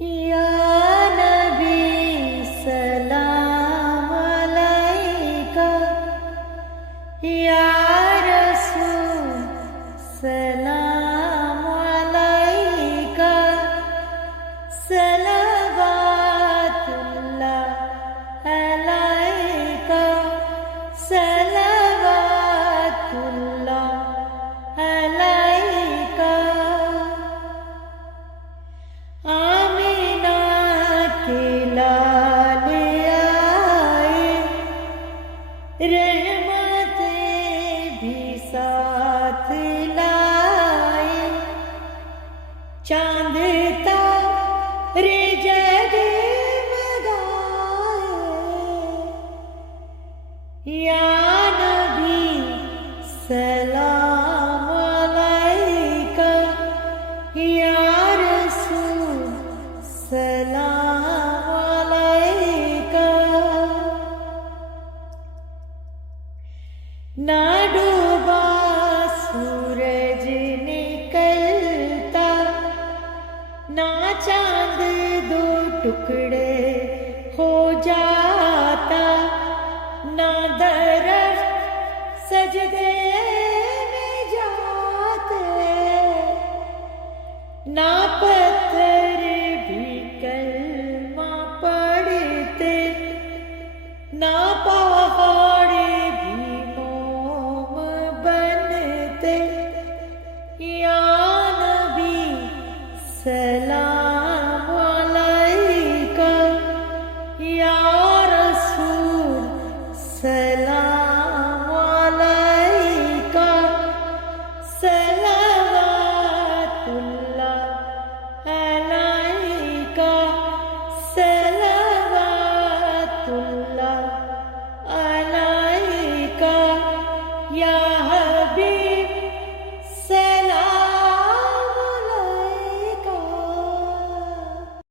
या नबी सलाम अलैका, या रसूल सलाम अलैका, सलवातुल्लाह अलैका, सलवातुल्लाह अलैका। आमिना के लाल आए, रहमतें भी साथ लाए, चांद तारे जगमगाए। या नबी सलाम अलैका, या रसूल सलाम अलैका। ना डूबा सूरज निकलता, ना चांद दो टुकड़े हो जाता, ना दरख्त सजदे में जाते, ना पत्थर भी कलमा पढ़ते, ना पहाड़ भी मोम बनते। या नबी सलाम अलैका, या रसूल सलाम अलैका, सलवातुल्लाह अलैका, सलवातुल्लाह अलैका। या